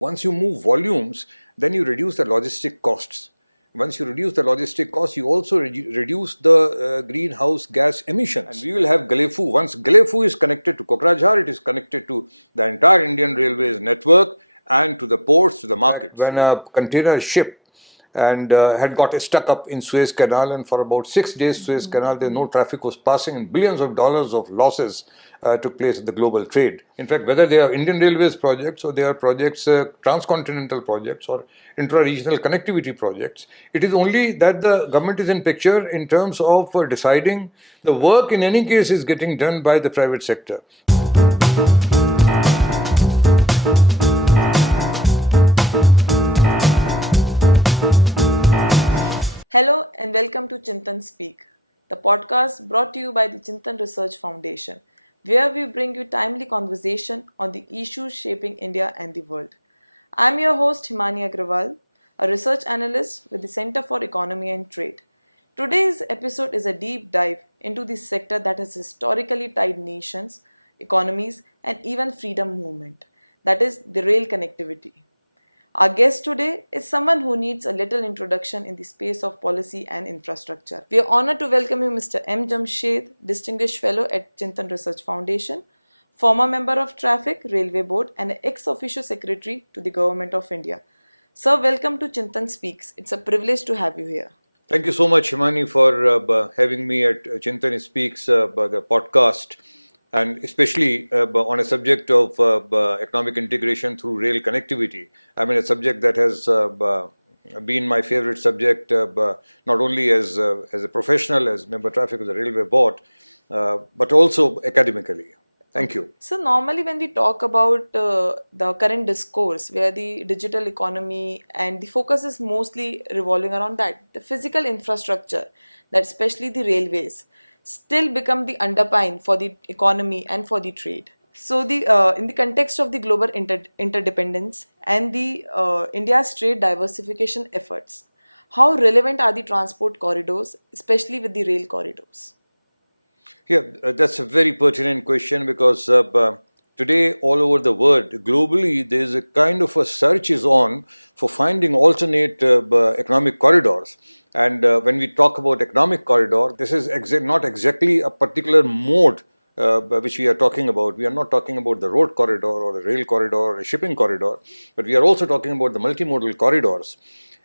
Once you move volumes, then you reduce the logistic costs. Once you reduce the logistic costs, you also reduce the greenhouse gas emissions. And we will have Galefu. Once Galefu is connected to Kokrajhar, it is connected to the entire Indian Railways network and to the ports, to the markets. When a container ship and had got stuck up in Suez Canal, and for about 6 days Suez Canal, there no traffic was passing, and billions of dollars of losses took place in the global trade. In fact, whether they are Indian Railways projects or they are projects, transcontinental projects or intra-regional connectivity projects, it is only that the government is in picture in terms of deciding. The work in any case is getting done by the private sector. Hello and welcome to Chintan Speak, the podcast brought to you by the Chintan Research Foundation, where we bring you timely conversation on the issues shaping India and the world. I'm your host Himani Agrawal, a research analyst with the Center for Economy and Trade. Today's episode is a deep dive into the sector that has historically tied nations, economies, and even freedom movement, that is, the rail connectivity. Our guest today is someone who needs a little introduction in the space of policy and infrastructure. We are honored to welcome you, Mr. M. Jamshed, Distinguished Fellow at Chintan Research Foundation, former member of Traffic Railway Board and ex-officio secretary to the Government of India. Sir, welcome to Chintan Speaks. It's a privilege to have you here. Thank you so much, Himani, for having me at Chintan Speaks, the podcast, and especially on a subject of economic integration through rail connectivity. I mean, a subject that has been my favorite subject, not only as a professional, as member traffic of the Railway Board, but also academically. Thank you. So normally when we talk about the current discourse where the digital economy and the focus is mostly revolving around that, the physical infrastructure, that especially the railways, still become the underpin for the economy and for the trade. So in the context of the global interdependence and the India's trade diversification efforts, how relevant are the transport corridors, especially with the rail corridors? Yeah, that's a very pertinent question because today all over the world, globally, there's a kind of a search is on for finding alternate economic corridors. And when we talk about economic corridor, this is not exactly a particular mode which we are talking about. We are not talking about the road corridor or a rail corridor or a shipping corridor, but we are also talking about the multimodal corridors.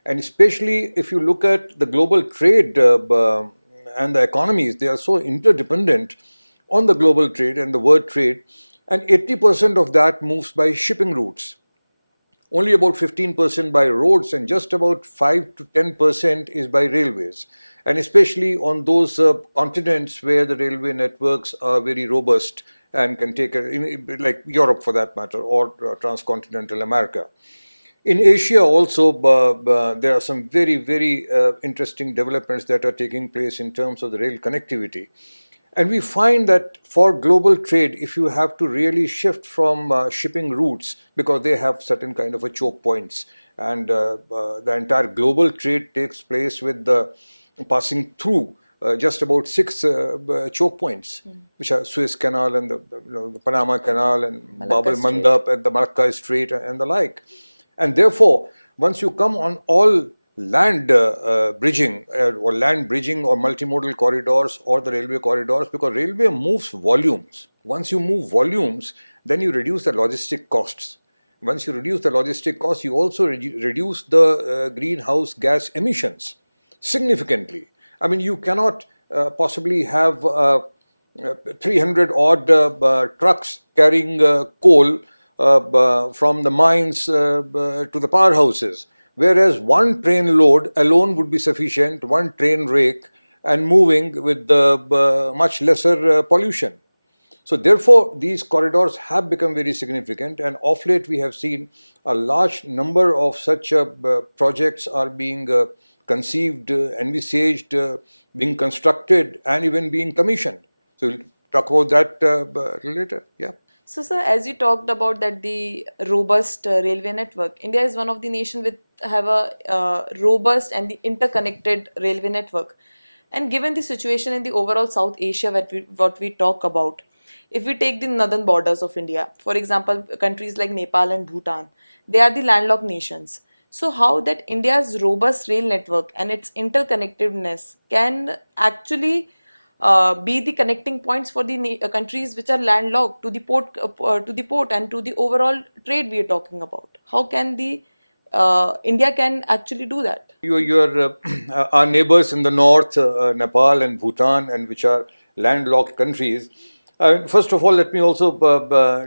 And especially if you look at the global trade and the economies, they are so interdependent on the global trade and the world trade, and 80% of that moves by shipping routes. Only about 15% by roads, and just about 5 to 10% is by railways. And especially on those continents where the railway networks are very robust and can take, like Europe for that matter, or transcontinental America. In Asia also, there are some very, very interesting developments that are taking place in terms of the rail connectivity. And we find that for global trade, if you have to really shift from shipping routes, because they have certain kind of a choke points, and the entire global trade takes place with the passing through just about 6 choke points, which are Suez Canal and the Panama Canal and Bab el-Mandab and the Malacca Strait and the like. And therefore, once you come on all land bridging or land bridging or multimodal corridors or the railway corridors, because railway moves volumes. Once you move volumes, then you reduce the logistic costs. Once you reduce the logistic costs, you also reduce the greenhouse gas emissions significantly. I mean, you cannot possibly have 300 odd trucks carrying coal from the mines to the powerhouses, whereas one train load alone would be sufficient, one train rake, and moving with much lesser pollution. So therefore, these corridors have become very significant, and of late we have seen a large number of such projects are being conceived, envisaged, being constructed, and even being commissioned. So we'll talk about that later. Yeah. So, sir, as you talked about that the robust railway network, India is one of the nations with have a robust and the interconnected railway network. And given the situation in the overall South Asia what we talk about, If we take the northern borders of India, for example, countries like Nepal and Bhutan, they are the landlocked nations. So, how that India's robust rail network and its interconnectedness can actually be the connecting points for the countries which are landlocked to the port and to the overall trade we are talking about. How can the India can actually do that? Your our neighbors in the north, Nepal and Bhutan, and which are landlocked countries. First of all, let me also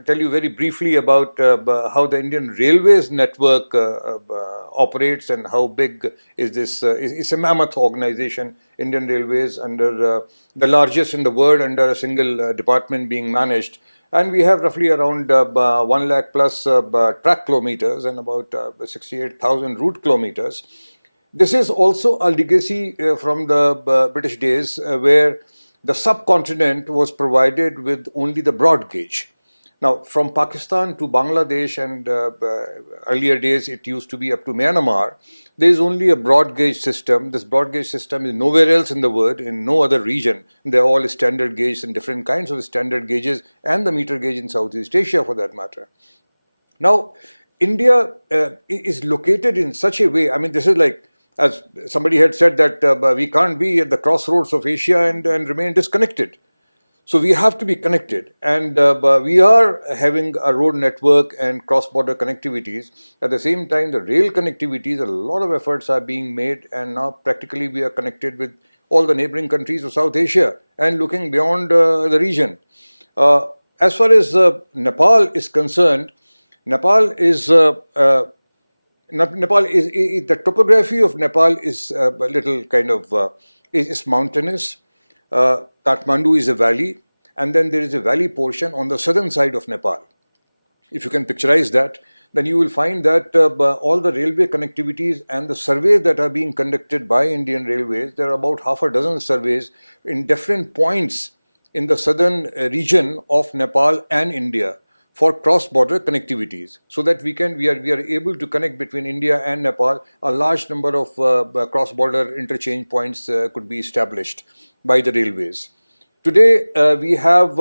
tell you very briefly about how the Indian Railways network operates and how big is this. It's a mammoth organization, Indian Railways, under the largest in the world under a single department being managed. And we have roughly around 1 lakh plus track kilometers and about 68,000 route kilometers. This is also a legacy from the British days where the subcontinent was provided with only the broad gauge. Now, from Pakistan to Bangladesh and earlier days it used to be up to Myanmar, there is only a broad gauge system. This broad gauge system is nowhere else in the world, in no other region. They're all standard gauges and different kinds of standard gauges and the meter gauge in Southeast Asia for that matter. Now, India is located in such a way, I mean, this is like, as somebody had said, that we can't be at the crossroads of Asia and remain disconnected. So we have to be connected, and we are having a road network and cross-border connectivities. At the same time, the rail connectivities, a lot of efforts are being made, and now practically we are connected with all the neighboring countries of South Asia and looking beyond the region. As far as Nepal is concerned, Nepal is Nepal is the topography of Nepal is a little kind of is mountainous. Kathmandu is a valley, and then there is a valley portion on the southern side of Nepal. If you can picturize that, then you will find that all the railway connectivities and the surveys that are being conducted by Indian Railways, there are about half a dozen surveys in different points in the southern region of Nepal and India for cross-border connectivities, so that we are able to connect between India and Nepal. A large number of cross-border interchange points could be established by the railways. Today we have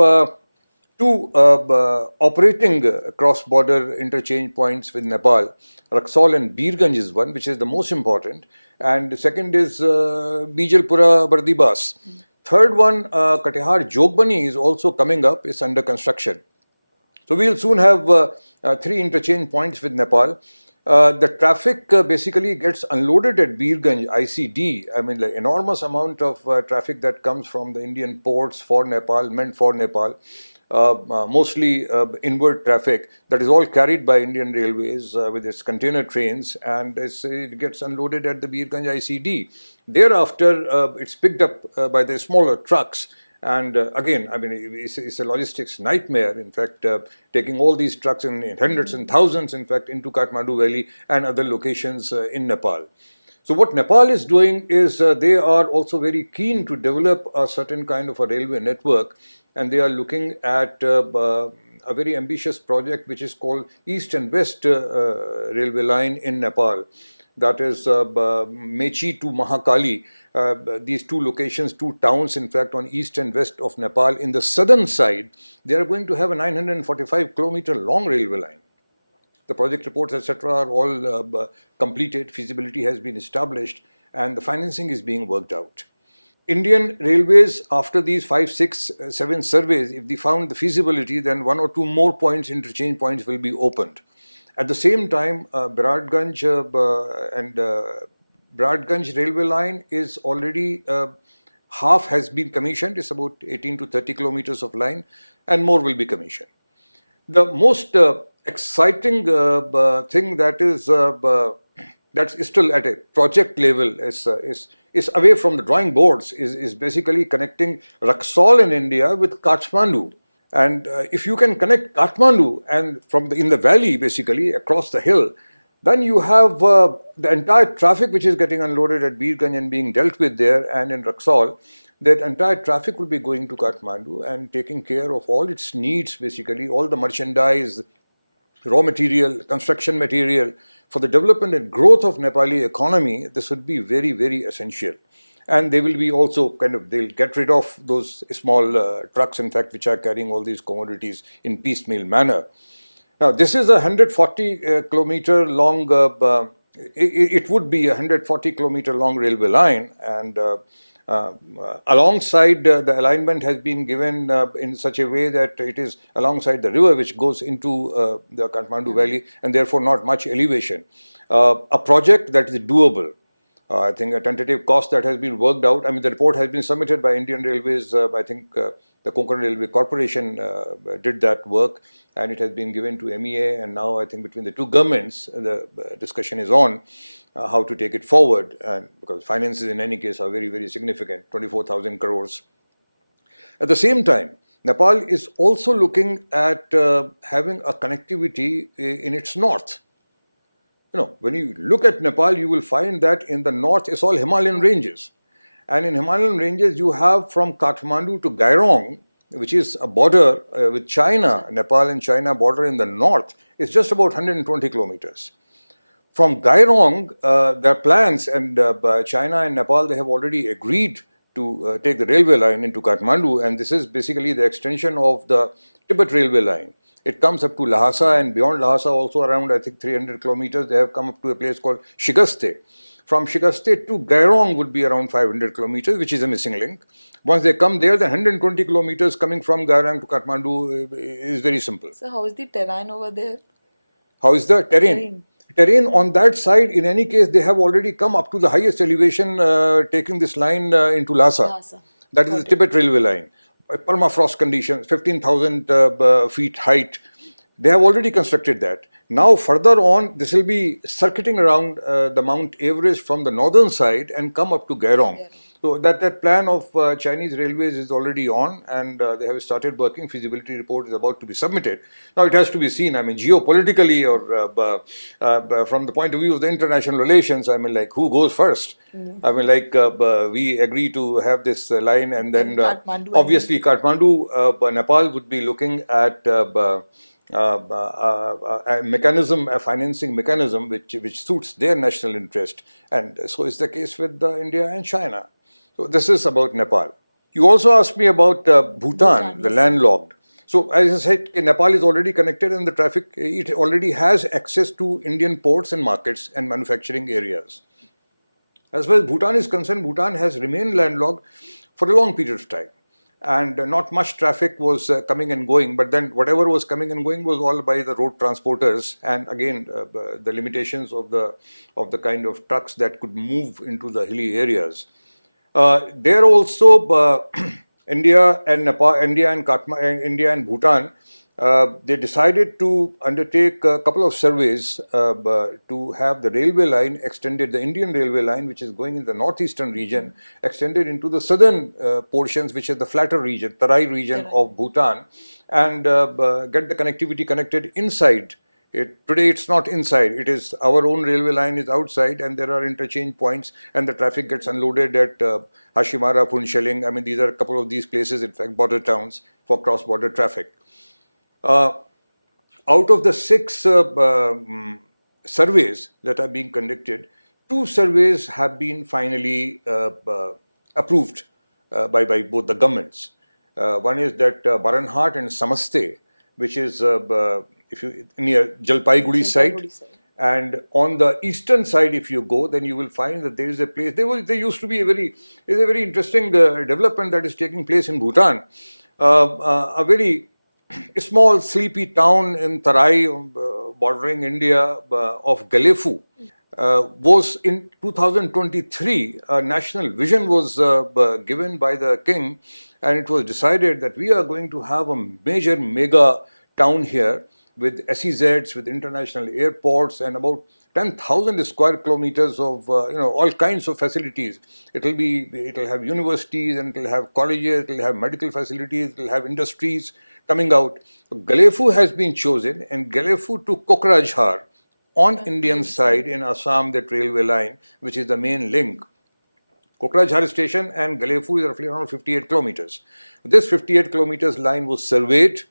two operating cross-border interchange points with Nepal. Raxaul and Birganj is one, which is the most important, and the second is Bijalpura Bardibas. Third one, Katihar Jogbani, is also coming up. It's under construction. So we'll soon have three interchange points with Nepal. The traffic basically gets unloaded at Birganj ICD. I mean, like enormous amount of traffic that comes from the Indian ports for Nepal, meant for Nepal. Mostly inward traffic that is all carried by Indian Railways with its container trains, and it gets unloaded at the Birganj ICD. Thereafter, it's picked up by the smaller trucks. And again, I mean, it's a logistics nightmare. In fact, taking all these trucks in hundreds and thousands, in fact, into Kathmandu Valley and other locations in Nepal. So what Nepal is doing is they are also very keen to develop a certain kind of a railway network, and they are looking at a very ambitious project which is called East and West Railway Line in Nepal. That is Mechi to Mahakali. These two locations, two towns, in fact, on east and west of Nepal. In the southern side, they are going to have a 945-kilometer long railway line. The project reports, etc., are all completed. Feasibility has been established, and the financing is being worked out. Indian Railways, after these 5, 6, 7 surveys, if they found the feasibility, then 1 or 2 more points, interchange points, will be opened. At the same time, Biratganj Biratganj railway line is already half has been commissioned. It's about 18 to 30 kilometers of line, and more will be commissioned. The most exciting thing that's still at a project level is away from the drawing boards is basically connecting Raxaul in India with Kathmandu. And if you can connect Kathmandu and in the valley, basically across the hill, then you have the entire traffic which is getting unloaded at Birganj and being dealt with there, and in Raxaul, that entire traffic will be going to Kathmandu and taking care of all its needs, basically all the merchandise, raw material, construction material. For the development and growth of Nepali economy, this would be very, very essential. And they will be also they'll get rid of those small trucks, in fact, which are carrying all these commodities in piecemeal manner. Now, this is a 140 kilometer long, it would be a 140 kilometer long railway line, and alongside the alignment has been given in such a way that it is alongside the river which goes into the Kathmandu Valley, and therefore not much elevation. A project that is doable. I think a tentative cost that has been worked out. I mean, the report has been submitted by Indian Railways. I think the Konkan Railway Corporation did that work, and it has been given to MEA. And now I think between the two governments, the discussion is on how to take it forward. And because finances in any case are very, very significant, 24,000 crores. At the same time, Nepal is also looking at having a connectivity in its north. When you look at Nepal, you will find that in the north it's all Himalayan ranges. And in Himalayan ranges, you have from Kathmandu to Gairong, which is a border with China, Nepal and China border in the north, is just about 120 kilometers. From Gairong, there are plans, and China and Nepal, they have already agreed to take the railway line into Kathmandu, and this is basically the extension of the Tibet railway line. It comes up to Lhasa, and beyond Lhasa also around, I think, 300 kilometers. They have come up to a place called Shigaste. From Shigaste to Gairong would be around 500 kilometers, which is a missing link. Once they come there, the 120 kilometers coming from Gairong to Kathmandu is very simple. So how is the terrain over there? How is the terrain? Terrain on that side, in any case, they have already come up to the highest elevation, taking this line into Lhasa. That is the Tibet railway line. Permafrost conditions, 15,000 feet height. They have already constructed that. Now further on, this will be circuiting around the Mount Everest from the northern side and come up to Gairong. So that plan of Chinese Railways is already on, and they have started working. Feasibility report is about to be submitted. Now it has to be seen, I mean, geopolitically or from the point of view of the international relations, I mean, like, who goes first? I mean, like, we agree to have this line, and then obviously Kathmandu, Nepal would be looking at a mechanism, a financing mechanism which suits their national interest, and so is the case with India and China. So this is about Nepal. You also asked me about Bhutan, the landlocked. So as I said, Nepal is already connected, and the traffic, it already has access to Indian ports and markets and manufacturing areas. As far as Bhutan is concerned, Bhutan has remained landlocked for a long period of time. And not much traffic was coming and going, but then whatever was coming and going was all by the road transporters, and again the limitations of the kind of trucks that could move into the hilly areas. There also India and Nepal, India and Bhutan, they decided to undertake a couple of surveys to have the railway line extended, the Indian railway line, which is going in the northeastern region, extended into the southern portions, which is the flatter region, Tarai region of Bhutan, and get the connectivity connected inside. Today it's not inside, it is our own railway line is outside, and there are interchange points, and the traffic gets unloaded at Hashimara, Punsheling. I mean, these are a couple of these places, in fact, border towns for cross-border traffic. Out of the 6 surveys that are being conducted, 2 surveys have been finally approved by both the governments. One is that Baranhat and Samaste, which is near Jalpaiguri side. And on the eastern side, if you go, then you will find that there is a place. There used to be a very interesting development that is taking place in Bhutan. A very small sleepy town in Tarai, bordering India, of Galefu, was in 2023, a national vision was given by the king, and it was decided that we are going to have a major mega town here with SEZs, with international airports, and about 10,000 square kilometers of all kinds of facilities. It'll have universities, and it'll have colleges, it'll have medical facilities, it'll have industries coming out. So Galefu has been chosen, and Galefu to Kokrajhar on Indian side in Assam, that railway line, which is the main link. Kokrajhar station and Galefu is roughly around 58 kilometers. This 58 kilometers line was surveyed,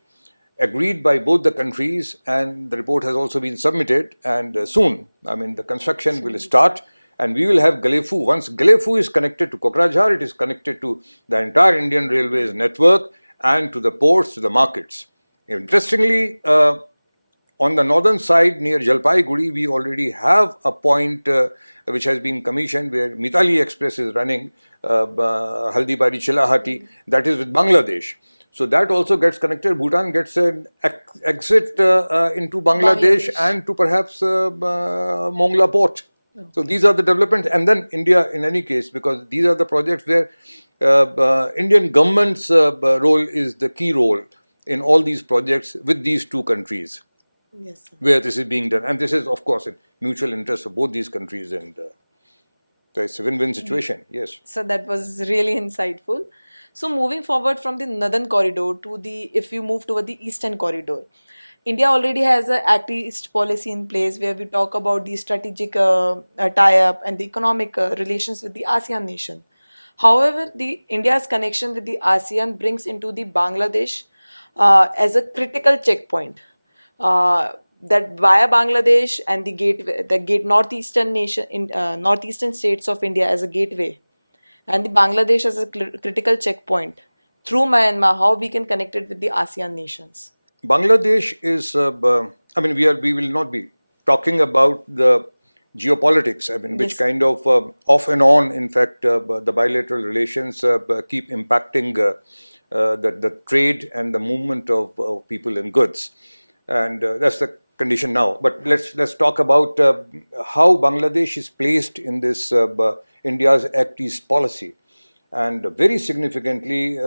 agreed by both the countries, and the report has also been submitted, and soon, I mean, the construction will start, And we will have Galefu. Once Galefu is connected to Kokrajhar, it is connected to the entire Indian Railways network and to the ports, to the markets. Interestingly, on the northern side near Jalpaiguri, we already have a point which has been commissioned where Mitali Express is running, Haldibari Chilahati, that is with Bangladesh. So that also gets connected. Bhutan gets an exit into Bangladesh and to perhaps Mongla port. So these are the developments, and then India in any case, because these are the projects where Indian government's role is the key role in all these projects with these two countries. Yes, sir. Where this is being done, and this is of course in mutual interest of both these countries, and it's a win-win situation. Yes. So that was really insightful. So moving forward from the northern corridor to if you move toward the eastern corridor, India already has a Act East policy in place where we talk about the strategic tie-up and the economic relations with the ASEAN nation. However, the India's connection with the ASEAN brings into the Bangladesh as a critical checkpoint. That via Bangladesh and the northeastern nation in northeastern states of India as a gateway, and the Bangladesh as a critical checkpoint through Myanmar, how we can connect it with the ASEAN nations. Bangladesh is. I mean, we will not be talking about the geopolitics. I mean, which Yes. kind of off and on, in fact, the bilateral relations keep impacting the trade and the movement of people and goods, and that's the condition now. But let's talk about how Bangladesh is placed in this India's Act East policy, and very significantly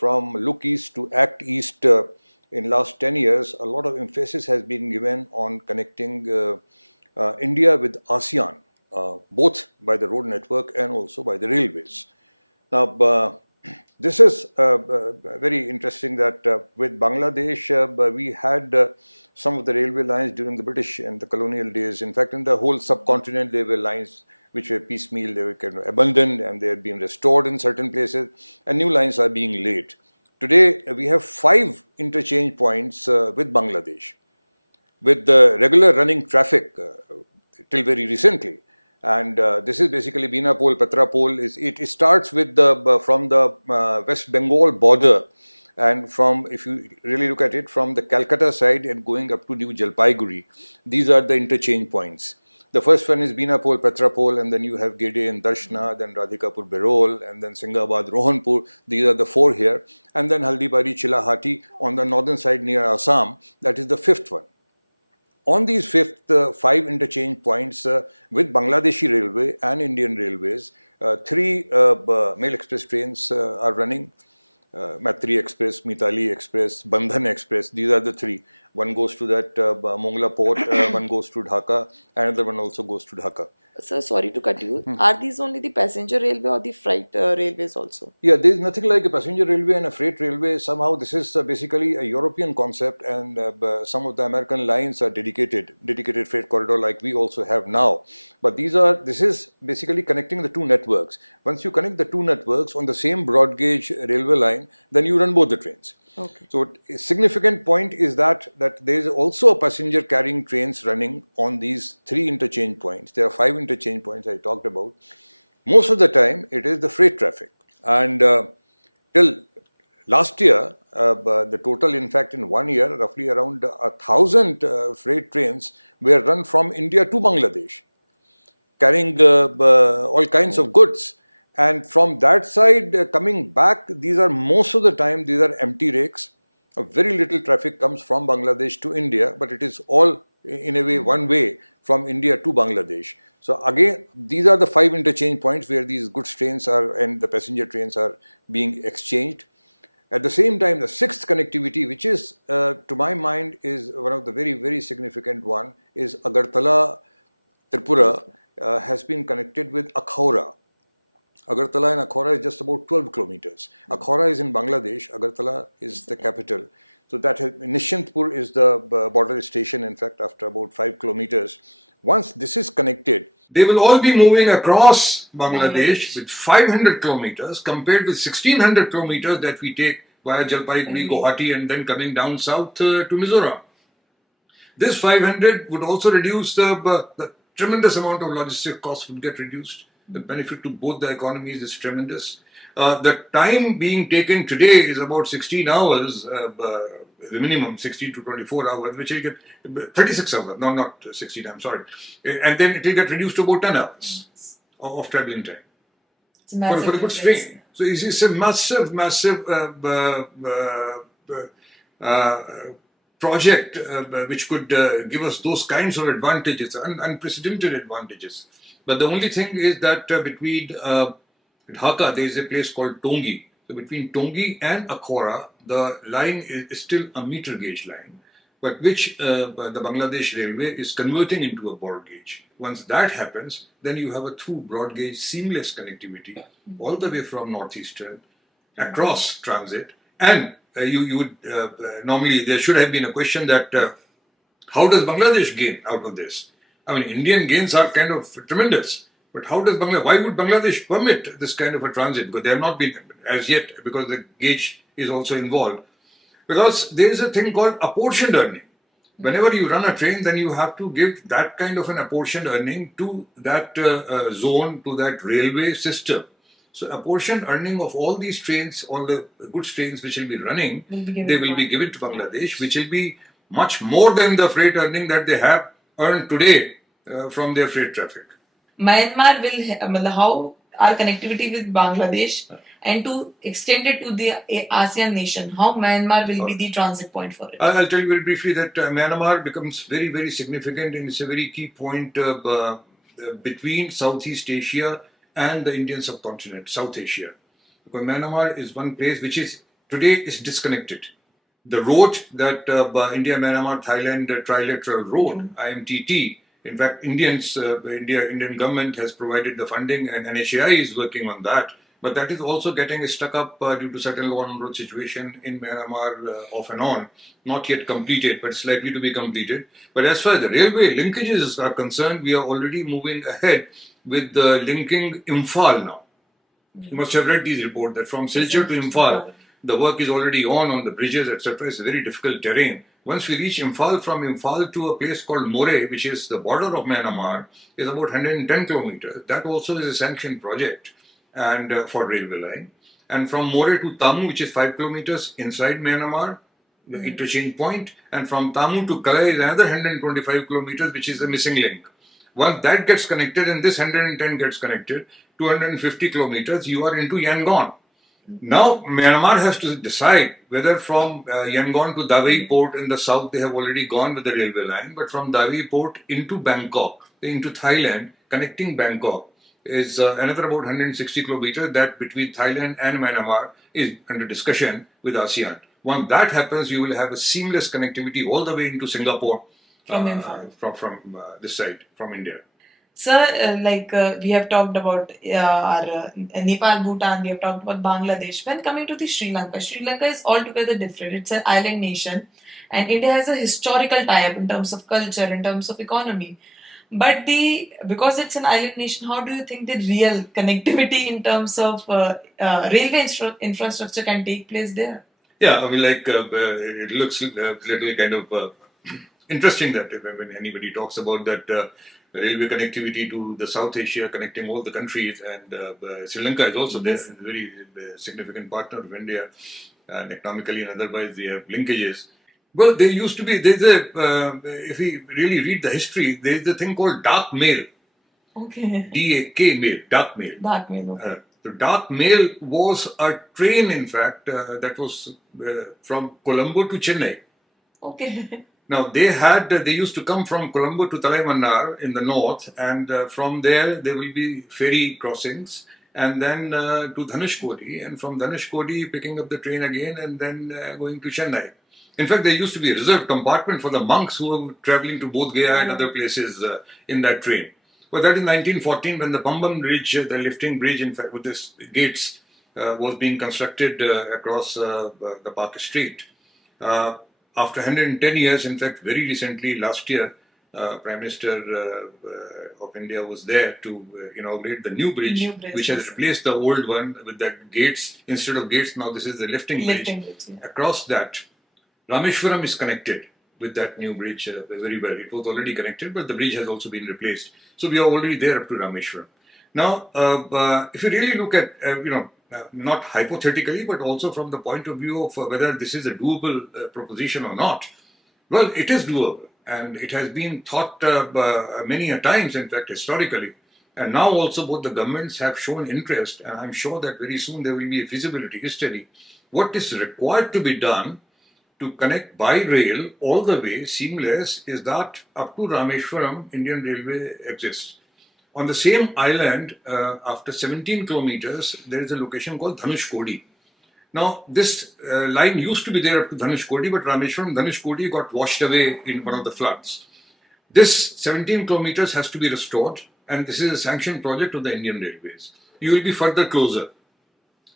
from Look East to Act East. In last 10 years, a lot of emphasis has been given on connecting India with ASEAN, both by the road network and also by the railways. Now, this is very interesting that with Bangladesh, we had some of the railway lines during the British and the colonial days. In fact, in the whole subcontinent, there were lines which were piecemeal, they were kind of abandoned, and they had been restored in certain places, and new lines are being laid. Today, we have 5 interchange points with Bangladesh, with the regular running traffic till very recently. And this is basically Binapol, Petrapol. It starts with from the West Bengal border, and from, if you really look at it, from the Calcutta side and going up to New Jalpaiguri. These are the interchange points. The first one is Binapol, Petrapol, and then you have Gede and Darshna, then Radhikapur, Berol, and then Singhabad, Rohanpur. These are the 4 here. And then Haldibari, Chilahati on the northern side near Assam. That is the 5th one. On these 5 interchange points with Bangladeshi Railway and Indian Railways, 3 mail express trains are running. Matri Express, Mitali Express, Bandhan Express. These are the 3. One goes to that Mongla port, one goes to Dhaka, another one also goes to Dhaka. Sir, sorry to cut you. Are these only the passenger railway or the freight railways also? Yeah, there is nothing like a passenger railway and a freight railway. Somehow this is basically a European concept, and some of the American lines are dedicated freight corridor like we also have now. But this is basically connecting the 2 networks. Once you connect the 2 networks on the same broad gauge railway line, then you run both the trains. Okay. So a significant point is that there is also a passenger carrying trains running on these 3 interchange points. There are 5 interchange points I talked about. Most of the time it is the freight traffic, and till last year the total, in fact, in 1 year, roughly around 1,000 freight trains were run from India to Bangladesh, carrying all kinds of goods. And from that side, coming back, most of the time, these are empty rakes. Very little traffic comes from Bangladesh to India, but it is all, in a way, one way from India to Bangladesh. So again, these are the 5 interchange points where these goods trains and the passenger trains are being exchanged. At the same time, the 6th connectivity, which is, to my mind, is one of the very, very significant one, is Agartala, Tripura, has been connected with Akhaura. Agartala and Akhora is just about 12 kilometers. Akhora is in Bangladesh, Agartala is the capital. So that Nishantpur is the border station, in fact, after about 5 kilometers. Once this is connected, they will all be moving across Bangladesh with 500 kilometers compared with 1600 kilometers that we take via Jalpaiguri, Guwahati, and then coming down south to Mizoram. This 500 would also reduce the tremendous amount of logistic costs would get reduced. The benefit to both the economies is tremendous. The time being taken today is about 16 hours, the minimum 16 to 24 hours, which will get 36 hours, no, not 16, I'm sorry. And then it will get reduced to about 10 hours of traveling time for a good strain. So it's a massive, massive project which could give us those kinds of advantages, unprecedented advantages. But the only thing is that between Dhaka, there is a place called Tongi. So between Tongi and Akhora, the line is still a meter gauge line, but which the Bangladesh Railway is converting into a broad gauge. Once that happens, then you have a true broad gauge seamless connectivity all the way from northeastern across transit. And you would normally, there should have been a question that how does Bangladesh gain out of this? I mean, Indian gains are kind of tremendous. But how does Bangladesh, why would Bangladesh permit this kind of a transit? Because they have not been as yet, because the gauge is also involved. Because there is a thing called apportioned earning. Whenever you run a train, then you have to give that kind of an apportioned earning to that zone, to that railway system. So apportioned earning of all these trains, all the goods trains which will be running, they will be given to Bangladesh, which will be much more than the freight earning that they have earned today from their freight traffic. Myanmar will, how our connectivity with Bangladesh and to extend it to the ASEAN nation, how Myanmar will be the transit point for it? I'll tell you very briefly that Myanmar becomes very, very significant, and it's a very key point between Southeast Asia and the Indian subcontinent, South Asia. Because Myanmar is one place which is today is disconnected. The road that India-Myanmar Thailand trilateral road, IMTT, in fact, Indian government has provided the funding, and NHAI is working on that. But that is also getting stuck up due to certain law and order situation in Myanmar off and on. Not yet completed, but it's likely to be completed. But as far as the railway linkages are concerned, we are already moving ahead with linking Imphal now. You must have read these reports that from Silchar to Imphal, the work is already on the bridges, etc. It's a very difficult terrain. Once we reach Imphal, from Imphal to a place called More, which is the border of Myanmar, is about 110 kilometers. That also is a sanctioned project and for railway line. And from More to Tamu, which is 5 kilometers inside Myanmar, the interchange point. And from Tamu to Kalai is another 125 kilometers, which is the missing link. Once that gets connected and this 110 gets connected, 250 kilometers, you are into Yangon. Now, Myanmar has to decide whether from Yangon to Dawei port in the south, they have already gone with the railway line, but from Dawei port into Bangkok, into Thailand, connecting Bangkok, is another about 160 kilometers that between Thailand and Myanmar is under discussion with ASEAN. Once that happens, you will have a seamless connectivity all the way into Singapore from this side, from India. Sir, we have talked about our Nepal, Bhutan, we have talked about Bangladesh. When coming to the Sri Lanka is altogether different. It's an island nation, and India has a historical tie-up in terms of culture, in terms of economy. But because it's an island nation, how do you think the real connectivity in terms of railway infrastructure can take place there? Yeah, I mean, it looks a little kind of interesting that when anybody talks about that railway connectivity to the South Asia, connecting all the countries, and Sri Lanka is also there, a very significant partner of India, and economically and otherwise they have linkages. Well, there used to be, if we really read the history, there's a thing called dark mail. Okay. DAK mail, dark mail. Dark mail, okay. The dark mail was a train, in fact, that was from Colombo to Chennai. Okay. Now, they used to come from Colombo to Talaimannar in the north, and from there will be ferry crossings, and then to Dhanushkodi, and from Dhanushkodi picking up the train again, and then going to Chennai. In fact, there used to be a reserved compartment for the monks who were traveling to Bodh Gaya and other places in that train. But that in 1914, when the Pamban Bridge, the lifting bridge, in fact, with this gates, was being constructed across the Park Street. After 110 years, in fact, very recently, last year, Prime Minister of India was there to inaugurate the new bridge, which has replaced the old one with the gates. Instead of gates, now this is the lifting bridge. Across that, Rameshwaram is connected. with that new bridge very well. It was already connected, but the bridge has also been replaced. So we are already there up to Rameshwaram. Now, if you really look at, not hypothetically, but also from the point of view of whether this is a doable proposition or not, well, it is doable. And it has been thought many a times, in fact, historically. And now also both the governments have shown interest, and I'm sure that very soon there will be a feasibility study. What is required to be done to connect by rail all the way seamless is that up to Rameshwaram, Indian Railway exists. On the same island, after 17 kilometers, there is a location called Dhanushkodi. Now, this line used to be there up to Dhanushkodi, but Rameshwaram Dhanushkodi got washed away in one of the floods. This 17 kilometers has to be restored, and this is a sanctioned project of the Indian Railways. You will be further closer.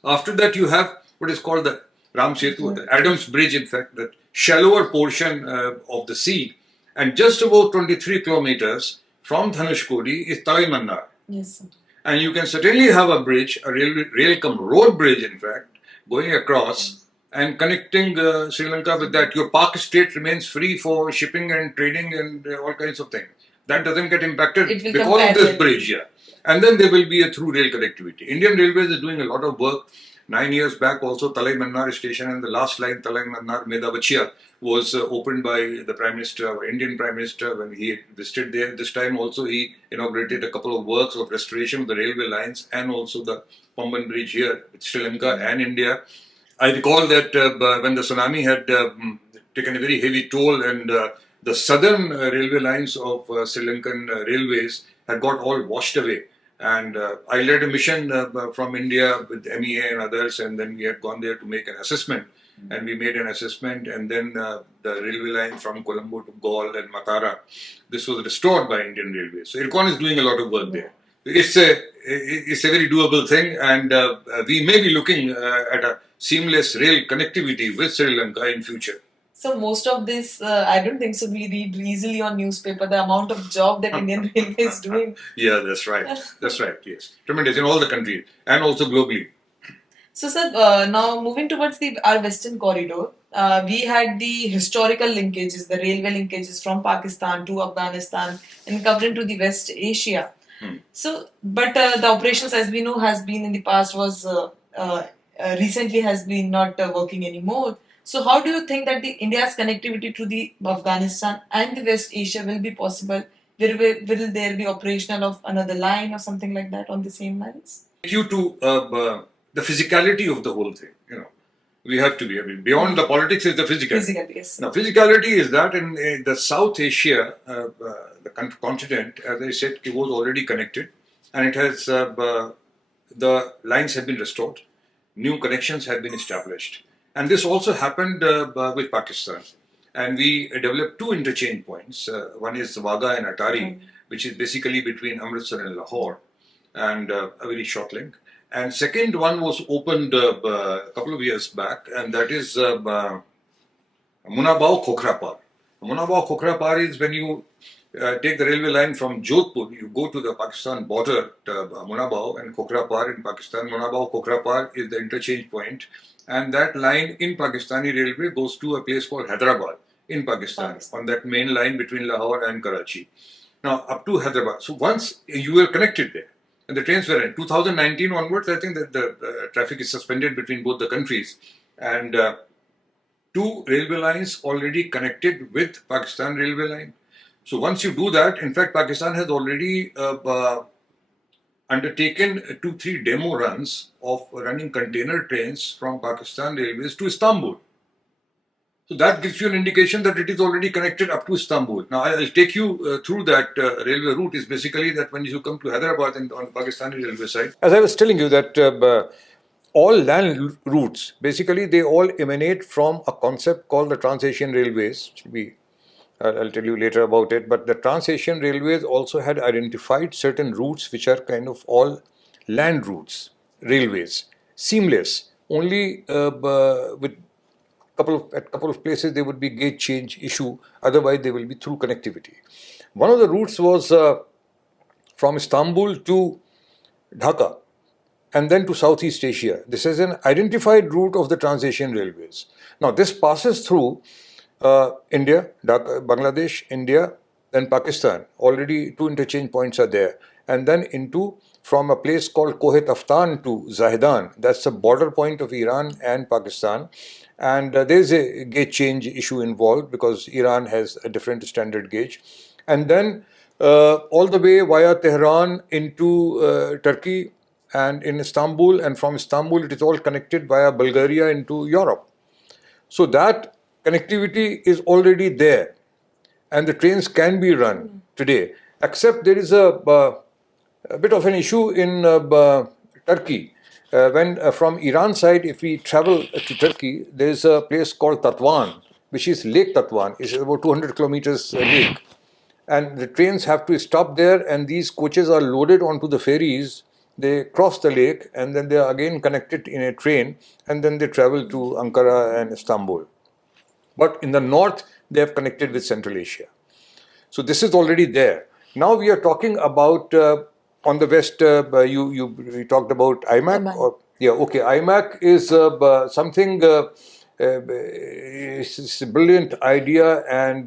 After that, you have what is called the Ram Setu, the Adams Bridge, in fact, the shallower portion of the sea. And just about 23 kilometers from Dhanushkodi is Talai Mannar. Yes, sir. And you can certainly have a bridge, a rail-cum-road bridge, in fact, going across and connecting Sri Lanka with that. Your Pak state remains free for shipping and trading and all kinds of things. That doesn't get impacted because of this bridge, yeah. And then there will be a through rail connectivity. Indian Railways is doing a lot of work. 9 years back also Talai Mannar station and the last line Talai Mannar Medavachia was opened by the Prime Minister, our Indian Prime Minister, when he visited there. This time also he inaugurated a couple of works of restoration of the railway lines and also the Pamban Bridge here with Sri Lanka and India. I recall that when the tsunami had taken a very heavy toll and the southern railway lines of Sri Lankan railways had got all washed away. And I led a mission from India with MEA and others, and then we had gone there to make an assessment. And we made an assessment, and then the railway line from Colombo to Galle and Matara, this was restored by Indian Railways. So IRCON is doing a lot of work there. It's a very doable thing, and we may be looking at a seamless rail connectivity with Sri Lanka in future. So most of this, I don't think so. We read easily on newspaper the amount of job that Indian Railway is doing. Yeah, that's right. That's right. Yes, tremendous in all the countries and also globally. So, sir, now moving towards our western corridor, we had the historical linkages, the railway linkages from Pakistan to Afghanistan and covering to the West Asia. So, but the operations, as we know, has been in the past was recently has been not working anymore. So, how do you think that India's connectivity to the Afghanistan and the West Asia will be possible? Will there be operational of another line or something like that on the same lines? Due to the physicality of the whole thing, we have to be. I mean, beyond the politics is the physical. Physical, yes. Now, physicality is that in the South Asia, the continent, as I said, it was already connected, and it has the lines have been restored, new connections have been established. And this also happened with Pakistan. And we developed two interchange points. One is Wagah and Atari, which is basically between Amritsar and Lahore, and a very short link. And second one was opened a couple of years back, and that is Munabao Khokhrapar. Munabao Khokhrapar is when you take the railway line from Jodhpur, you go to the Pakistan border, Munabao and Khokhrapar in Pakistan. Munabao Khokhrapar is the interchange point. And that line in Pakistani railway goes to a place called Hyderabad in Pakistan, on that main line between Lahore and Karachi. Now, up to Hyderabad. So once you were connected there, and the trains were in 2019 onwards, I think that the traffic is suspended between both the countries. And two railway lines already connected with Pakistan railway line. So once you do that, in fact, Pakistan has already undertaken 2-3 demo runs of running container trains from Pakistan Railways to Istanbul. So that gives you an indication that it is already connected up to Istanbul. Now I'll take you through that railway route. Is basically that when you come to Hyderabad and on the Pakistani railway side. As I was telling you that all land routes, basically they all emanate from a concept called the Trans-Asian Railways. I'll tell you later about it, but the Trans-Asian Railways also had identified certain routes which are kind of all land routes, railways, seamless. Only with couple of places there would be gauge change issue, otherwise they will be through connectivity. One of the routes was from Istanbul to Dhaka and then to Southeast Asia. This is an identified route of the Trans-Asian Railways. Now this passes through India, Bangladesh, India, then Pakistan. Already two interchange points are there. And then from a place called Kohet Aftan to Zahedan, that's the border point of Iran and Pakistan. And there's a gauge change issue involved because Iran has a different standard gauge. And then all the way via Tehran into Turkey and in Istanbul, and from Istanbul it is all connected via Bulgaria into Europe. So that connectivity is already there, and the trains can be run today. Except there is a bit of an issue in Turkey. When from Iran side, if we travel to Turkey, there is a place called Tatwan, which is Lake Tatwan. It's about 200 kilometers lake, and the trains have to stop there, and these coaches are loaded onto the ferries. They cross the lake, and then they are again connected in a train, and then they travel to Ankara and Istanbul. But in the north, they have connected with Central Asia. So this is already there. Now we are talking about on the west. You talked about IMAC. IMAC is something. It's a brilliant idea, and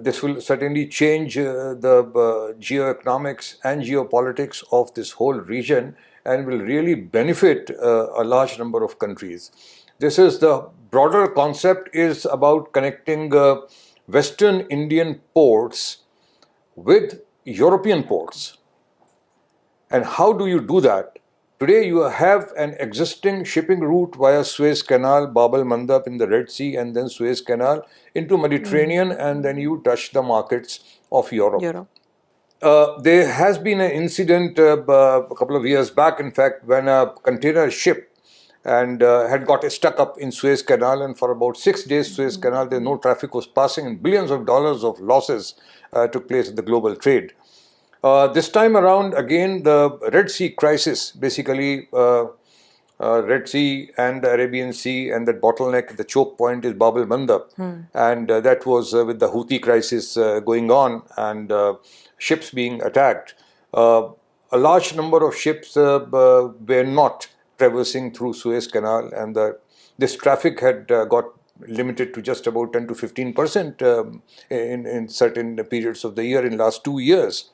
this will certainly change the geoeconomics and geopolitics of this whole region, and will really benefit a large number of countries. This is the broader concept is about connecting Western Indian ports with European ports. And how do you do that? Today you have an existing shipping route via Suez Canal, Bab el-Mandab in the Red Sea, and then Suez Canal into Mediterranean, and then you touch the markets of Europe. There has been an incident a couple of years back, in fact, when a container ship had got stuck up in Suez Canal, and for about 6 days Suez Canal, no traffic was passing, and billions of dollars of losses took place in the global trade. This time around, again, the Red Sea crisis, basically Red Sea and the Arabian Sea, and that bottleneck, the choke point is Bab el-Mandab. And that was with the Houthi crisis going on, and ships being attacked. A large number of ships were not traversing through Suez Canal, and this traffic had got limited to just about 10 to 15% in certain periods of the year in last 2 years.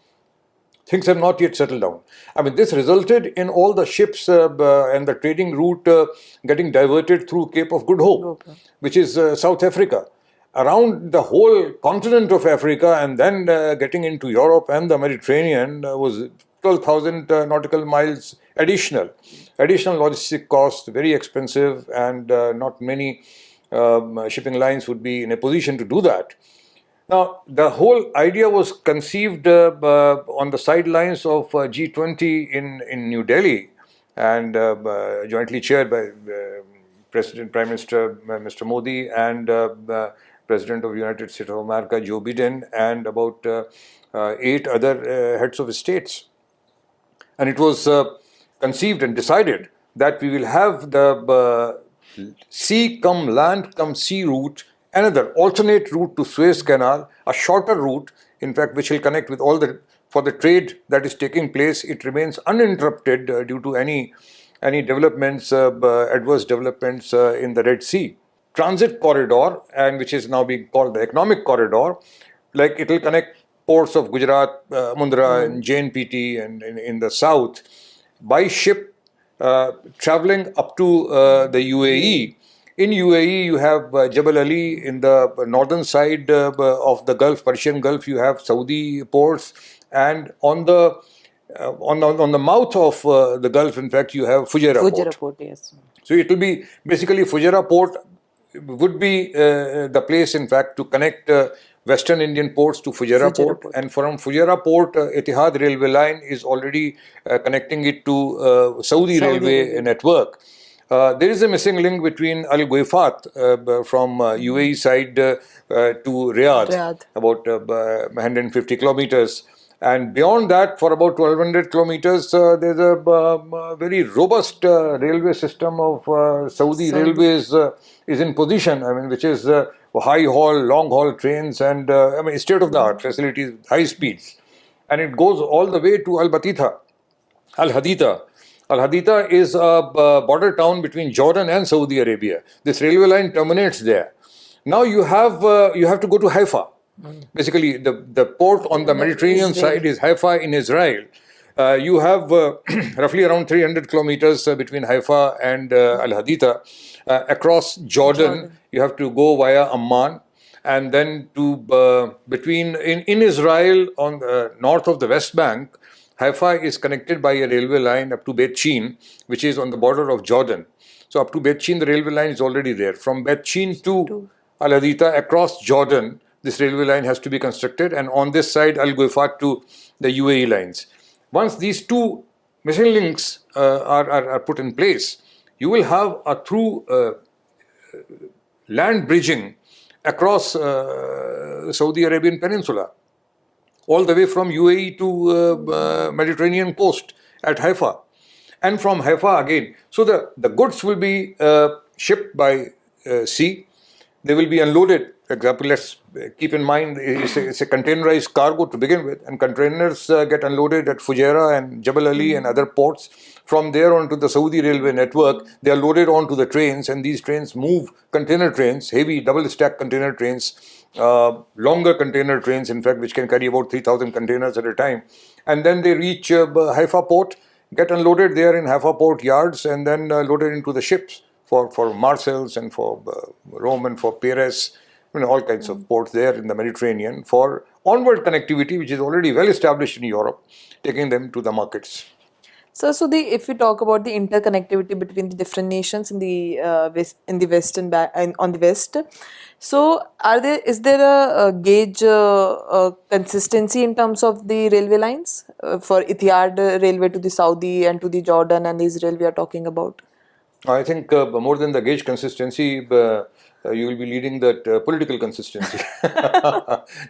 Things have not yet settled down. I mean, this resulted in all the ships and the trading route getting diverted through Cape of Good Hope, which is South Africa, around the whole continent of Africa, and then getting into Europe and the Mediterranean was 12,000 nautical miles additional logistic cost, very expensive, and not many shipping lines would be in a position to do that. Now, the whole idea was conceived on the sidelines of G20 in New Delhi, and jointly chaired by Prime Minister Mr. Modi and President of the United States of America, Joe Biden, and about 8 other heads of states. And it was conceived and decided that we will have the sea come land come sea route, another alternate route to Suez Canal, a shorter route, in fact, which will connect with for the trade that is taking place. It remains uninterrupted due to any developments, adverse developments in the Red Sea. Transit corridor, and which is now being called the economic corridor, like it will connect ports of Gujarat, Mundra, and JNPT, and in the south, by ship, traveling up to the UAE. In UAE, you have Jebel Ali in the northern side of the Gulf, Persian Gulf. You have Saudi ports, and on the mouth of the Gulf, in fact, you have Fujairah port. Yes. So it will be basically Fujairah port would be the place, in fact, to connect Western Indian ports to Fujairah port. And from Fujairah port, Etihad railway line is already connecting it to Saudi railway network. There is a missing link between Al Guifat from UAE side to Riyadh, about 150 kilometers. And beyond that, for about 1200 kilometers, there's a very robust railway system of Saudi Railways is in position, I mean, which is high haul, long haul trains, and state of the art facilities, high speeds. And it goes all the way to Al Haditha. Al Haditha is a border town between Jordan and Saudi Arabia. This railway line terminates there. Now you have to go to Haifa. Basically, the port on the Mediterranean Israel. side is Haifa in Israel. You have roughly around 300 kilometers between Haifa and Al Haditha. Across Jordan, you have to go via Amman, and then to between in Israel on the north of the West Bank. Haifa is connected by a railway line up to Beit Shean, which is on the border of Jordan. So up to Beit Shean, the railway line is already there. From Beit Shean to Al Haditha across Jordan, this railway line has to be constructed, and on this side, Al Guifat to the UAE lines. Once these two missing links are put in place, you will have a through land bridging across Saudi Arabian Peninsula, all the way from UAE to Mediterranean coast at Haifa, and from Haifa again. So the goods will be shipped by sea. They will be unloaded. For example, let's keep in mind it's a containerized cargo to begin with, and containers get unloaded at Fujairah and Jebel Ali and other ports. From there on to the Saudi railway network, they are loaded onto the trains, and these trains move container trains, heavy double-stack container trains, longer container trains, in fact, which can carry about 3,000 containers at a time. And then they reach Haifa port, get unloaded there in Haifa port yards, and then loaded into the ships for Marseilles and for Rome and for Paris, all kinds of ports there in the Mediterranean for onward connectivity, which is already well established in Europe, taking them to the markets. So, if we talk about the interconnectivity between the different nations in the on the west, so is there a gauge consistency in terms of the railway lines for Etihad railway to the Saudi and to the Jordan and Israel we are talking about? I think more than the gauge consistency, you will be leading that political consistency,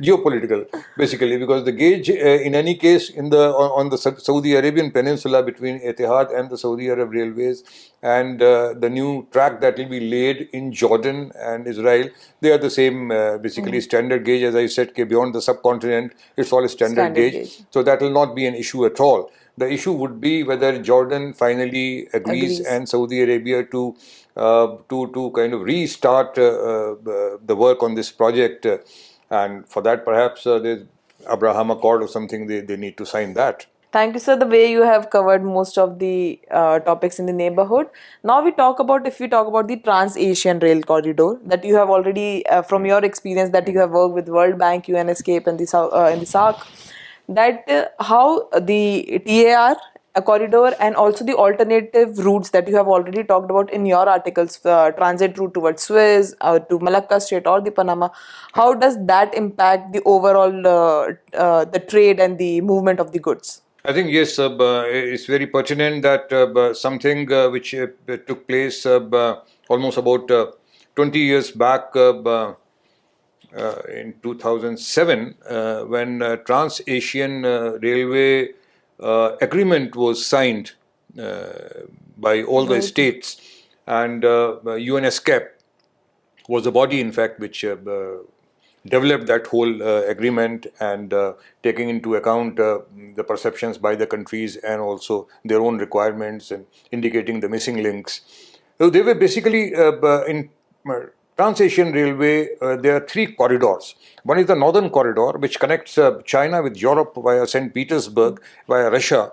geopolitical, basically, because the gauge, in any case, on the Saudi Arabian Peninsula between Etihad and the Saudi Arab Railways, and the new track that will be laid in Jordan and Israel, they are the same, basically standard gauge. As I said, beyond the subcontinent, it's all a standard gauge. So that will not be an issue at all. The issue would be whether Jordan finally agrees and Saudi Arabia to kind of restart the work on this project, and for that perhaps there's Abraham Accord or something. They need to sign that. Thank you, sir. The way you have covered most of the topics in the neighborhood. Now if we talk about the Trans-Asian Rail Corridor that you have already, from your experience that you have worked with World Bank, UNESCAPE and the SAARC, that how the TAR, a corridor, and also the alternative routes that you have already talked about in your articles, transit route towards Suez, to Malacca Strait or the Panama, how does that impact the overall the trade and the movement of the goods? I think yes, it's very pertinent that something which took place almost about 20 years back in 2007 when Trans-Asian Railway agreement was signed by all the states, and UNESCAPE was the body, in fact, which developed that whole agreement, and taking into account the perceptions by the countries and also their own requirements and indicating the missing links. So they were basically in Trans-Asian Railway, there are three corridors. One is the northern corridor, which connects China with Europe via St. Petersburg, via Russia.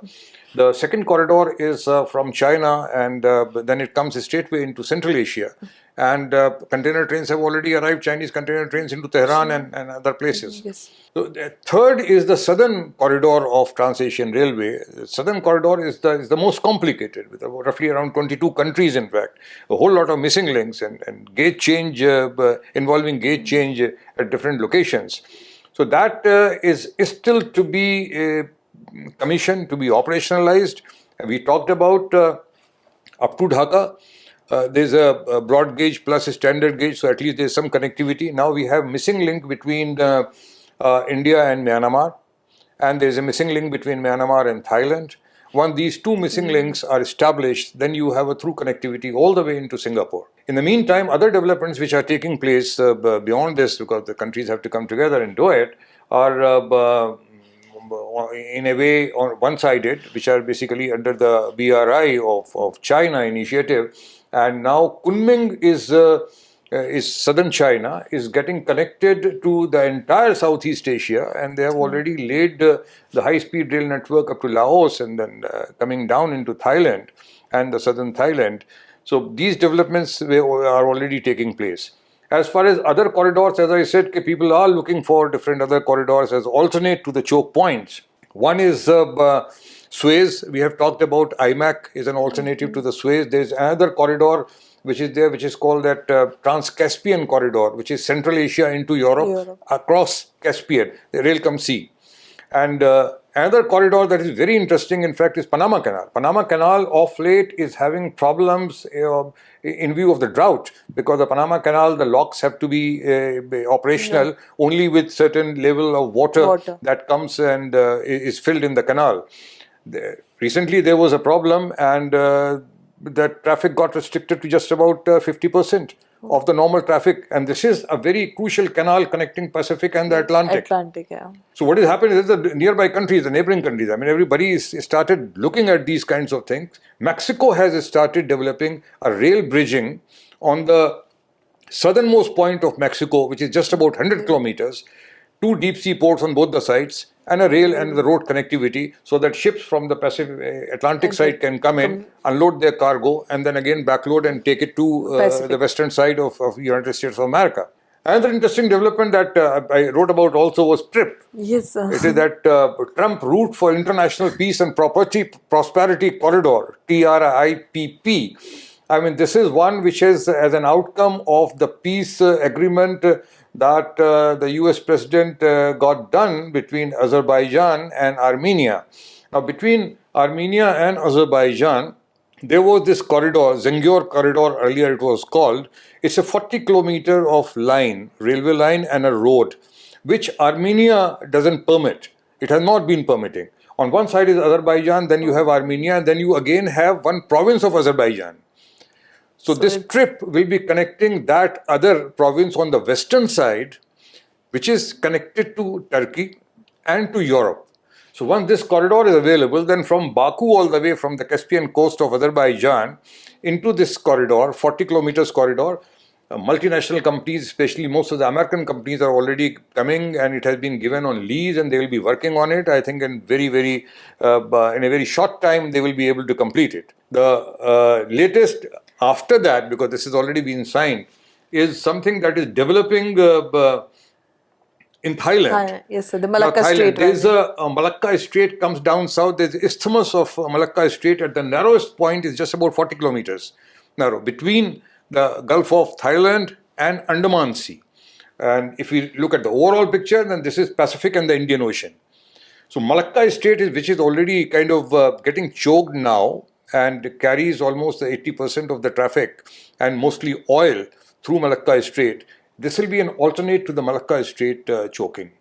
The second corridor is from China, and then it comes straightway into Central Asia. And container trains have already arrived, Chinese container trains into Tehran and other places. Yes. So the third is the southern corridor of Trans-Asian Railway. The southern corridor is the most complicated, with roughly around 22 countries, in fact. A whole lot of missing links and gauge change, involving gauge change at different locations. So that is still to be commissioned, to be operationalized. We talked about up to Dhaka. There's a broad gauge plus a standard gauge, so at least there's some connectivity. Now we have missing link between India and Myanmar, and there's a missing link between Myanmar and Thailand. Once these two missing links are established, then you have a through connectivity all the way into Singapore. In the meantime, other developments which are taking place beyond this, because the countries have to come together and do it, are in a way one-sided, which are basically under the BRI of China initiative. And now Kunming is is southern China, is getting connected to the entire Southeast Asia, and they have already laid the high-speed rail network up to Laos and then coming down into Thailand and the southern Thailand. So these developments are already taking place. As far as other corridors, as I said, people are looking for different other corridors as alternate to the choke points. One is Suez. We have talked about IMAC is an alternative to the Suez. There is another corridor which is there, which is called that Trans-Caspian corridor, which is Central Asia into Europe. Across Caspian, the rail come sea. And another corridor that is very interesting, in fact, is Panama Canal. Panama Canal of late is having problems in view of the drought, because the Panama Canal, the locks have to be operational only with certain level of water that comes and is filled in the canal. Recently, there was a problem, and the traffic got restricted to just about 50% of the normal traffic, and this is a very crucial canal connecting Pacific and the Atlantic. So what is happening is the nearby countries, the neighboring countries, I mean, everybody is started looking at these kinds of things. Mexico has started developing a rail bridging on the southernmost point of Mexico, which is just about 100 kilometers, 2 deep sea ports on both the sides, and a rail and the road connectivity, so that ships from the Pacific Atlantic side can come in, unload their cargo, and then again backload and take it to the western side of United States of America. Another interesting development that I wrote about also was TRIP. Yes, sir. It is that Trump Route for International Peace and Prosperity Corridor, TRIPP. I mean, this is one which is as an outcome of the peace agreement that the US president got done between Azerbaijan and Armenia. Now, between Armenia and Azerbaijan, there was this corridor, Zengyor corridor earlier it was called. It's a 40-kilometer of line, railway line and a road, which Armenia doesn't permit. It has not been permitting. On one side is Azerbaijan, then you have Armenia, and then you again have one province of Azerbaijan. So this trip will be connecting that other province on the western side, which is connected to Turkey and to Europe. So once this corridor is available, then from Baku all the way from the Caspian coast of Azerbaijan into this corridor, 40 kilometers corridor, multinational companies, especially most of the American companies, are already coming, and it has been given on lease, and they will be working on it. I think in in a very short time they will be able to complete it. The latest after that, because this has already been signed, is something that is developing in Thailand. Yes, sir, the Malacca Strait. There is a Malacca Strait comes down south. There is the isthmus of Malacca Strait. At the narrowest point is just about 40 kilometers narrow between the Gulf of Thailand and Andaman Sea. And if we look at the overall picture, then this is Pacific and the Indian Ocean. So Malacca Strait, which is already kind of getting choked now and carries almost 80% of the traffic and mostly oil through Malacca Strait. This will be an alternate to the Malacca Strait choking.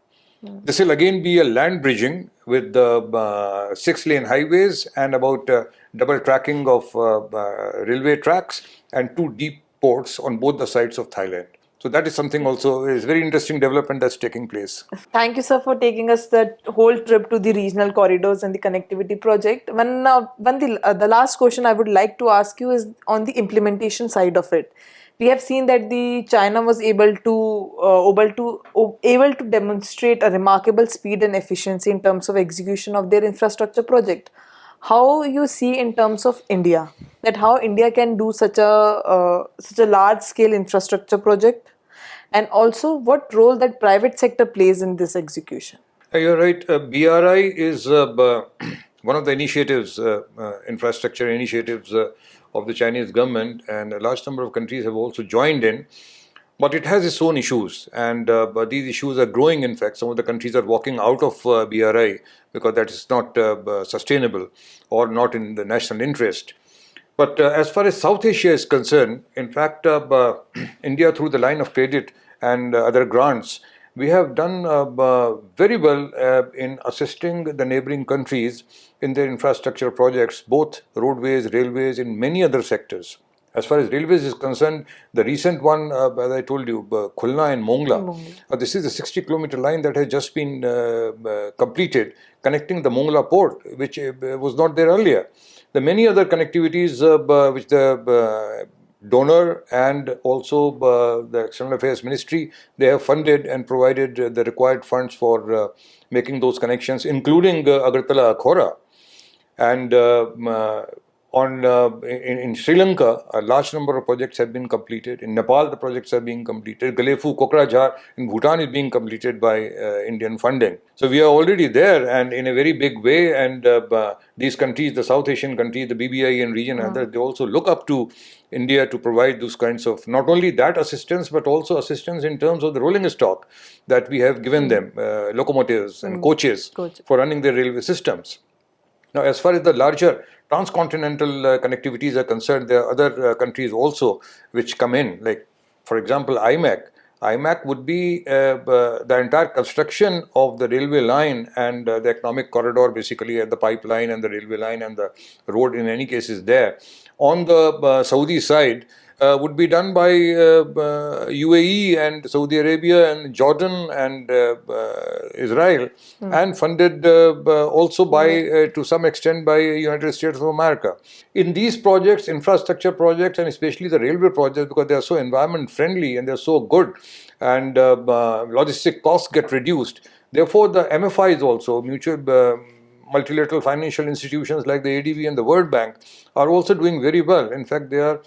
This will again be a land bridging with the 6-lane highways and about double tracking of railway tracks and 2 deep ports on both the sides of Thailand. So that is something also, is very interesting development that's taking place. Thank you, sir, for taking us that whole trip to the regional corridors and the connectivity project. The last question I would like to ask you is on the implementation side of it. We have seen that the China was able to demonstrate a remarkable speed and efficiency in terms of execution of their infrastructure project. How you see in terms of India, that how India can do such a large scale infrastructure project, and also what role that private sector plays in this execution? You're right. BRI is one of the initiatives, infrastructure initiatives of the Chinese government, and a large number of countries have also joined in. But it has its own issues, and but these issues are growing. In fact, some of the countries are walking out of BRI because that is not sustainable or not in the national interest. But as far as South Asia is concerned, in fact, India, through the line of credit and other grants, we have done very well in assisting the neighboring countries in their infrastructure projects, both roadways, railways, in many other sectors. As far as railways is concerned, the recent one, as I told you, Khulna and Mongla, this is a 60-kilometer line that has just been completed, connecting the Mongla port, which was not there earlier. The many other connectivities which the donor and also the External Affairs Ministry, they have funded and provided the required funds for making those connections, including Agartala-Akhora. And in Sri Lanka, a large number of projects have been completed. In Nepal, the projects are being completed. Galefu, Kokrajhar in Bhutan is being completed by Indian funding. So we are already there and in a very big way. And these countries, the South Asian countries, the BBI and region, others, they also look up to India to provide those kinds of, not only that assistance, but also assistance in terms of the rolling stock that we have given them, locomotives and coaches for running their railway systems. Now, as far as the larger transcontinental connectivities are concerned, there are other countries also which come in. Like, for example, IMAC. IMAC would be the entire construction of the railway line and the economic corridor, basically, at the pipeline and the railway line and the road in any case is there. On the Saudi side, would be done by UAE and Saudi Arabia and Jordan and Israel, and funded also by, to some extent, by United States of America. In these projects, infrastructure projects, and especially the railway projects, because they are so environment friendly and they're so good, and logistic costs get reduced. Therefore, the MFIs also, multilateral financial institutions like the ADB and the World Bank, are also doing very well. In fact, they are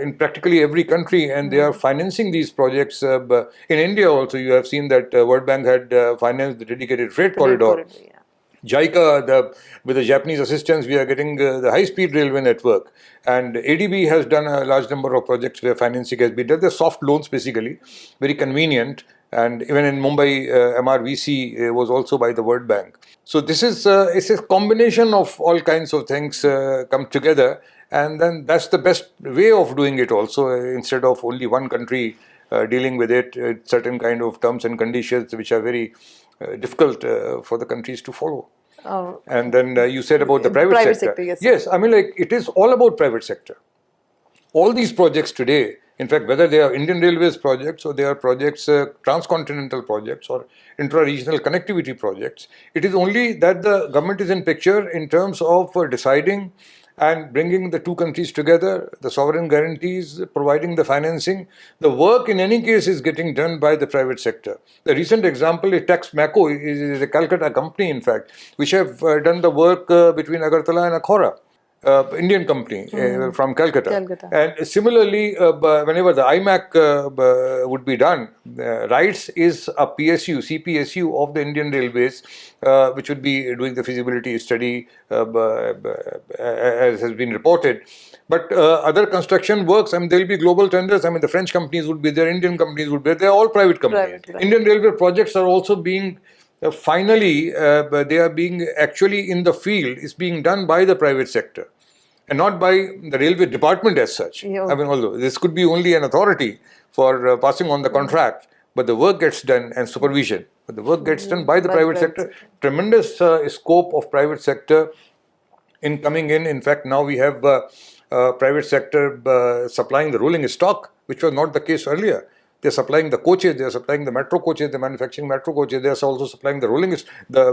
in practically every country, and they are financing these projects. In India also, you have seen that World Bank had financed the dedicated freight corridor. JICA, with the Japanese assistance, we are getting the high-speed railway network. And ADB has done a large number of projects where financing has been done. They're soft loans, basically, very convenient. And even in Mumbai, MRVC was also by the World Bank. So this is it's a combination of all kinds of things come together. And then that's the best way of doing it also, instead of only one country dealing with it, certain kind of terms and conditions which are very difficult for the countries to follow. Oh. And then you said about the private sector. Yes, I mean, like, it is all about private sector. All these projects today, in fact, whether they are Indian Railways projects or they are projects, transcontinental projects or intra-regional connectivity projects, it is only that the government is in picture in terms of deciding and bringing the two countries together, the sovereign guarantees, providing the financing. The work in any case is getting done by the private sector. The recent example is Taxmaco, is a Calcutta company, in fact, which have done the work between Agartala and Akhora. Indian company from Calcutta. And similarly, whenever the IMAC would be done, RITES is a PSU, CPSU of the Indian Railways, which would be doing the feasibility study as has been reported. But other construction works, I mean, there will be global tenders. I mean, the French companies would be there, Indian companies would be there. They are all private companies. Indian railway projects are also being finally, they are being actually in the field, is being done by the private sector and not by the railway department as such. I mean, although this could be only an authority for passing on the contract, but the work gets done and supervision. But the work gets done by the private sector. Tremendous scope of private sector in coming in. In fact, now we have private sector supplying the rolling stock, which was not the case earlier. They're supplying the coaches, they're supplying the metro coaches, they're manufacturing metro coaches, they're also supplying the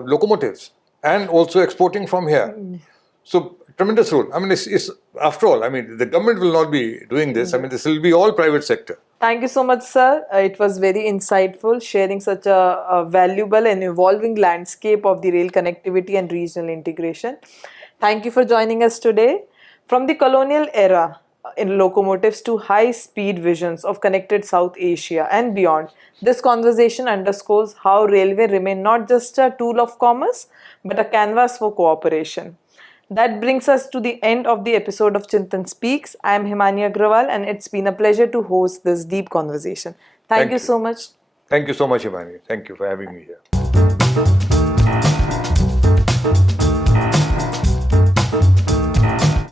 locomotives, and also exporting from here. So, tremendous role. I mean, it's after all, I mean, the government will not be doing this. I mean, this will be all private sector. Thank you so much, sir. It was very insightful, sharing such a valuable and evolving landscape of the rail connectivity and regional integration. Thank you for joining us today. From the colonial era in locomotives to high-speed visions of connected South Asia and beyond, this conversation underscores how railway remain not just a tool of commerce, but a canvas for cooperation. That brings us to the end of the episode of Chintan Speaks. I am Himani Agrawal, and it's been a pleasure to host this deep conversation. Thank you so much. Thank you so much, Himani. Thank you for having me here.